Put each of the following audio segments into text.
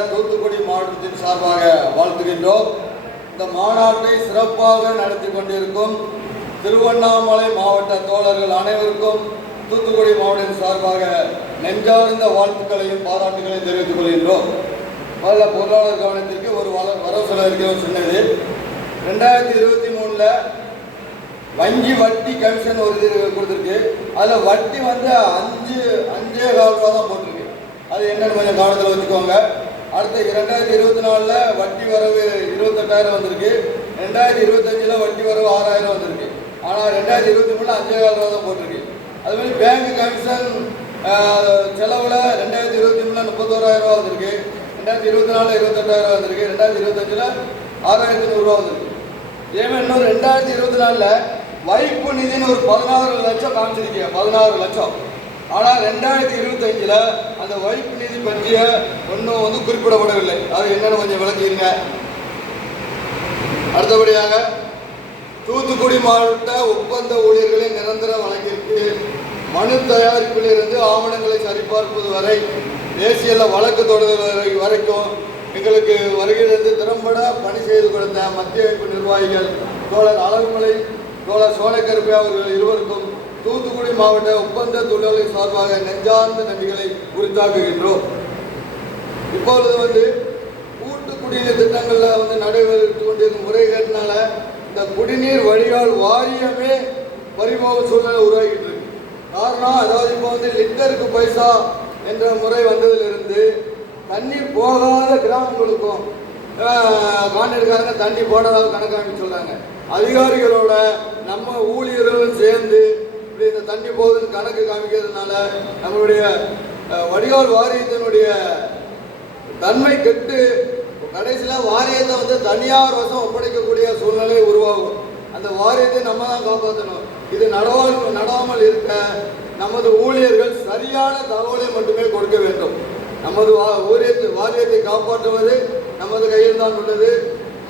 தூத்துக்குடி மாவட்டத்தின் சார்பாக வாழ்த்துகின்றோம். இந்த மாநாட்டை சிறப்பாக நடத்தி கொண்டிருக்கும் திருவண்ணாமலை மாவட்ட தோழர்கள் அனைவருக்கும் தூத்துக்குடி மாவட்டத்தின் சார்பாக நெஞ்சார்ந்த வாழ்த்துக்களையும் பாராட்டுகளையும் தெரிவித்துக் கொள்கின்றோம். முதல்ல பொருளாளர் கவனத்திற்கு ஒரு வரவு செலவிற்கு சொன்னது 2023 வங்கி வட்டி கமிஷன் ஒரு இது கொடுத்துருக்கு. அதில் வட்டி வந்து 5.5 ரூபா தான் போட்டிருக்கு. அது என்னன்னு கொஞ்சம் கவனத்தில் வச்சுக்கோங்க. அடுத்து 2024 வட்டி வரவு 28,000 வந்திருக்கு. 2025 வட்டி வரவு 6,000 வந்திருக்கு. ஆனால் 2023 5.5 ரூபா தான் போட்டிருக்கு. அதுமாதிரி பேங்க் கமிஷன் செலவில் 2023 31,000 ரூபா வந்திருக்கு. 2024 28,000 வந்திருக்கு. 2025 6,100 ரூபா வந்திருக்கு. இதேமாதிரி இன்னொரு 2024 வைப்பு நிதின்னு ஒரு 16 லட்சம் காமிச்சிருக்கீங்க, 16 லட்சம். ஆனால் 2025 அந்த வைப்பு நிதி பற்றிய ஒன்றும் வந்து குறிப்பிடப்படவில்லை. அது என்னன்னு கொஞ்சம் விளக்கிடுங்க. அடுத்தபடியாக தூத்துக்குடி மாவட்ட ஒப்பந்த ஊழியர்களின் நிரந்தர வழக்கிற்கு மனு தயாரிப்பில் இருந்து ஆவணங்களை சரிபார்ப்பது வரை தேசிய வழக்கு தொடர்பு வரைக்கும் எங்களுக்கு வருகிறது திறம்பட பணி செய்து கொடுத்த மத்திய அமைப்பு நிர்வாகிகள் தோழர் அழகுமலை, தோழர் சோலைக்கருப்பை அவர்கள் இருவருக்கும் தூத்துக்குடி மாவட்ட ஒப்பந்த தொழிலாளர் சார்பாக நெஞ்சார்ந்த நன்றிகளை உரித்தாக்குகின்றோம். இப்பொழுது வந்து கூட்டு குடிநீர் திட்டங்களில் வந்து நடைபெற்று கொண்டிருக்கும் முறைகேட்டினால இந்த குடிநீர் வடிகால் வாரியமே பறிபோக சூழ்நிலை உருவாகிட்டு இருக்கு. காரணம், அதாவது இப்போ வந்து லிட்டருக்கு பைசா என்ற முறை வந்ததிலிருந்து தண்ணீர் போகாத கிராமங்களுக்கும் கான்ட்ராக்ட்காரங்க தண்ணி போனதாக கணக்காமி சொல்றாங்க. அதிகாரிகளோட நம்ம ஊழியர்களும் சேர்ந்து இப்படி இந்த தண்ணி போகுதுன்னு கணக்கு காமிக்கிறதுனால நம்மளுடைய வடிகால் வாரியத்தினுடைய தன்மை கெட்டு கடைசியில் வாரியத்தை வந்து தனியார் வசம் ஒப்படைக்கக்கூடிய சூழ்நிலை உருவாகும். அந்த வாரியத்தை நம்ம தான் காப்பாற்றணும். இது நடாமல் இருக்க நமது ஊழியர்கள் சரியான தகவலை மட்டுமே கொடுக்க வேண்டும். நமது வாரியத்தை காப்பாற்றுவது நமது கையில் தான் உள்ளது.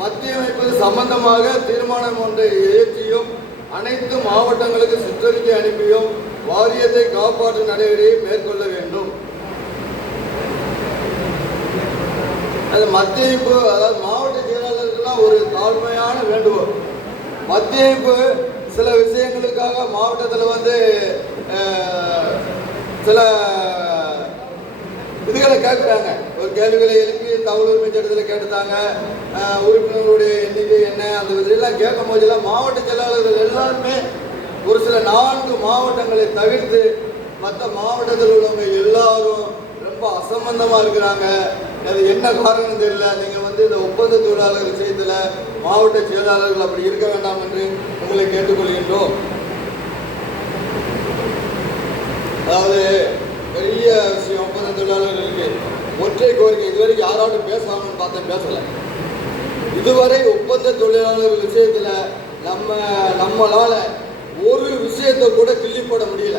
மத்திய அமைப்பு சம்பந்தமாக தீர்மானம் ஒன்றை இயற்றியும் அனைத்து மாவட்டங்களுக்கு சுற்றறிக்கை அனுப்பியும் வாரியத்தை காப்பாற்றும் நடவடிக்கையை மேற்கொள்ள வேண்டும். அது மத்திய அமைப்பு, அதாவது மாவட்ட செயலாளருக்கெல்லாம் ஒரு தாழ்மையான வேண்டுகோள். மத்திய அமைப்பு சில விஷயங்களுக்காக மாவட்டத்தில் வந்து சில இதுகளை கேட்குறாங்க. ஒரு கேள்விகளை எழுப்பி தகவல் உரிமை சட்டத்தில் கேட்டுத்தாங்க, உறுப்பினர்களுடைய எண்ணிக்கை என்ன, அந்த இதெல்லாம் கேட்கும் போதெல்லாம் மாவட்ட செயலாளர்கள் எல்லாருமே ஒரு சில 4 மாவட்டங்களை தவிர்த்து மற்ற மாவட்டத்தில் உள்ளவங்க எல்லாரும் ரொம்ப அசம்பந்தமாக இருக்கிறாங்க. அது என்ன காரணம் தெரியல. நீங்கள் வந்து இந்த ஒப்பந்த தொழிலாளர் விஷயத்தில் மாவட்ட செயலாளர்கள் அப்படி இருக்க வேண்டாம் என்று உங்களை கேட்டுக்கொள்கின்றோம். அதாவது பெரிய விஷயம், ஒப்பந்த தொழிலாளர்களுக்கு ஒற்றை கோரிக்கை. இதுவரைக்கும் யாராவது பேசலாம்னு பார்த்தேன், பேசலை. இதுவரை ஒப்பந்த தொழிலாளர்கள் விஷயத்தில் நம்மளால் ஒரு விஷயத்தை கூட கிள்ளி போட முடியல.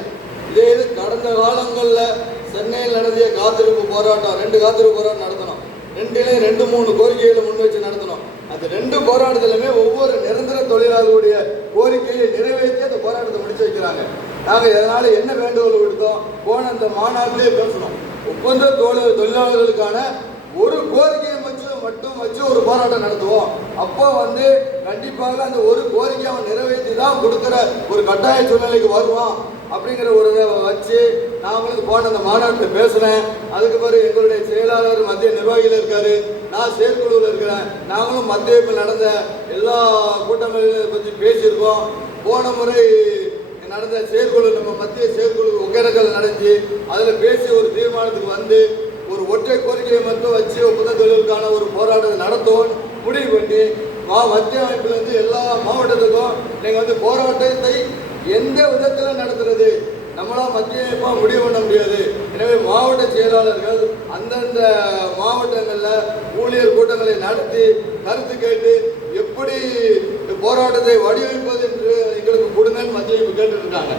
இதே இது கடந்த காலங்களில் சென்னையில் நடத்திய காத்திருப்பு போராட்டம், 2 காத்திருப்பு போராட்டம் நடத்தணும். 2லையும் 2-3 கோரிக்கைகளை முன் வச்சு நடத்தணும். அந்த 2 போராட்டத்திலுமே ஒவ்வொரு நிரந்தர தொழிலாளர்களுடைய கோரிக்கையை நிறைவேற்றி அந்த போராட்டத்தை முடிச்சு வைக்கிறாங்க. நாங்கள் இதனால் என்ன வேண்டுகோள் விடுத்தோம், போன அந்த மாநாட்டிலே பேசணும். ஒப்பந்த தொழிலாளர்களுக்கான ஒரு கோரிக்கையை மட்டும் வச்சு ஒரு போராட்டம் நடத்துவோம். அப்போ வந்து கண்டிப்பாக அந்த ஒரு கோரிக்கையை அவன் நிறைவேற்றி தான் கொடுக்குற ஒரு கட்டாய சூழ்நிலைக்கு வருவான் அப்படிங்கிற ஒரு இதை வச்சு நாங்களுக்கு போன அந்த மாநாட்டில் பேசுகிறேன். அதுக்கு பிறகு எங்களுடைய செயலாளர் மத்திய நிர்வாகிகள் இருக்காரு, நான் செயற்குழுவில் இருக்கிறேன். நாங்களும் மத்திய நடந்த எல்லா கூட்டங்களிலும் பற்றி பேசியிருக்கோம். போன முறை நடந்த செயற்குழு, நம்ம மத்திய செயற்குழு ஒகேனக்கல் நடந்து அதில் பேசி ஒரு தீர்மானத்துக்கு வந்து ஒரு ஒற்றை கோரிக்கையை மட்டும் வச்சு ஒப்பந்த தொழிலுக்கான ஒரு போராட்டத்தை நடத்துவோம் முடிவு பண்ணி மத்திய அமைப்பிலிருந்து எல்லா மாவட்டத்துக்கும் நீங்கள் வந்து போராட்டத்தை எந்த விதத்தில் நடத்துறது நம்மளால் மத்திய அமைப்பாக முடிவு பண்ண முடியாது. எனவே மாவட்ட செயலாளர்கள் அந்தந்த மாவட்டங்களில் ஊழியர் கூட்டங்களை நடத்தி கருத்து கேட்டு எப்படி போராட்டத்தை வடிவமைப்பது என்று எங்களுக்கு கொடுங்கன்னு மத்திய அமைப்பு கேட்டுருக்காங்க.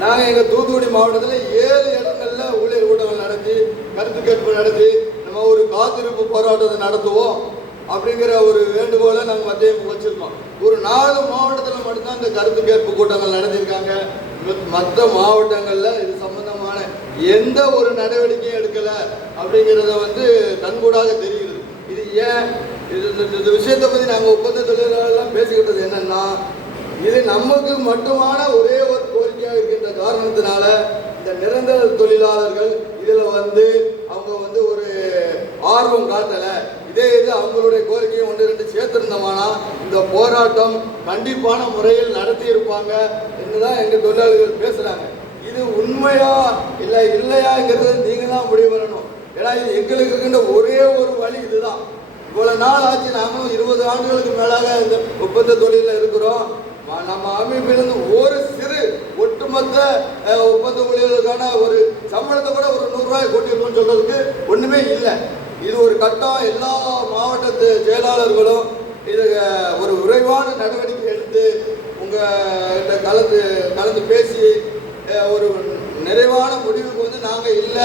நாங்கள் எங்கள் தூத்துக்குடி மாவட்டத்தில் 7 இடங்களில் ஊழியர் கூட்டங்கள் நடத்தி கருத்து கேட்பு நடத்தி நம்ம ஒரு காத்திருப்பு போராட்டத்தை நடத்துவோம் அப்படிங்கிற ஒரு வேண்டுகோளை நாங்கள் மத்திய அமைப்பு வச்சுருக்கோம். ஒரு 4 மாவட்டத்தில் மட்டும்தான் இந்த கருத்து கேட்பு கூட்டங்கள் நடத்தியிருக்காங்க. மற்ற மாவட்டங்களில் இது சம்பந்தமான எந்த ஒரு நடவடிக்கையும் எடுக்கலை. அப்படிங்கிறத வந்து கண்கூடாக தெரிகிறது. இது ஏன் இந்த விஷயத்தை பற்றி நாங்கள் ஒப்பந்த தொழிலாளர்லாம் பேசிக்கிட்டது என்னன்னா, இது நமக்கு மட்டுமான ஒரே ஒரு கோரிக்கையாக இருக்கின்ற காரணத்தினால இந்த நிரந்தர தொழிலாளர்கள் இதில் வந்து அவங்க வந்து ஒரு ஆர்வம் காட்டலை. இதே இது அவங்களுடைய கோரிக்கையை 1-2 சேர்த்திருந்தோம்னா இந்த போராட்டம் கண்டிப்பான முறையில் நடத்தி இருப்பாங்க என்றுதான் எங்கள் தொழிலாளர்கள் பேசுகிறாங்க. இது உண்மையா இல்லை இல்லையாங்கிறது நீங்கள் தான் முடிவு பண்ணணும். ஏன்னா இது எங்களுக்கு இருக்கின்ற ஒரே ஒரு வழி இதுதான். இவ்வளவு நாள் ஆச்சு, நாங்களும் 20 ஆண்டுகளுக்கு மேலாக இந்த ஒப்பந்த தொழிலில் இருக்கிறோம். நம்ம அமைப்பிலிருந்து ஒரு சிறு ஒட்டுமொத்த ஒப்பந்த ஊழியர்களுக்கான ஒரு சம்பளத்தை கூட ஒரு 100 ரூபாய் கூட்டியிருக்கோம்னு சொல்றதுக்கு ஒண்ணுமே இல்லை. இது ஒரு கட்டம். எல்லா மாவட்ட செயலாளர்களும் இது ஒரு விரைவான நடவடிக்கை எடுத்து உங்கள்கிட்ட கலந்து பேசி ஒரு நிறைவான முடிவுக்கு வந்து நாங்கள் இல்லை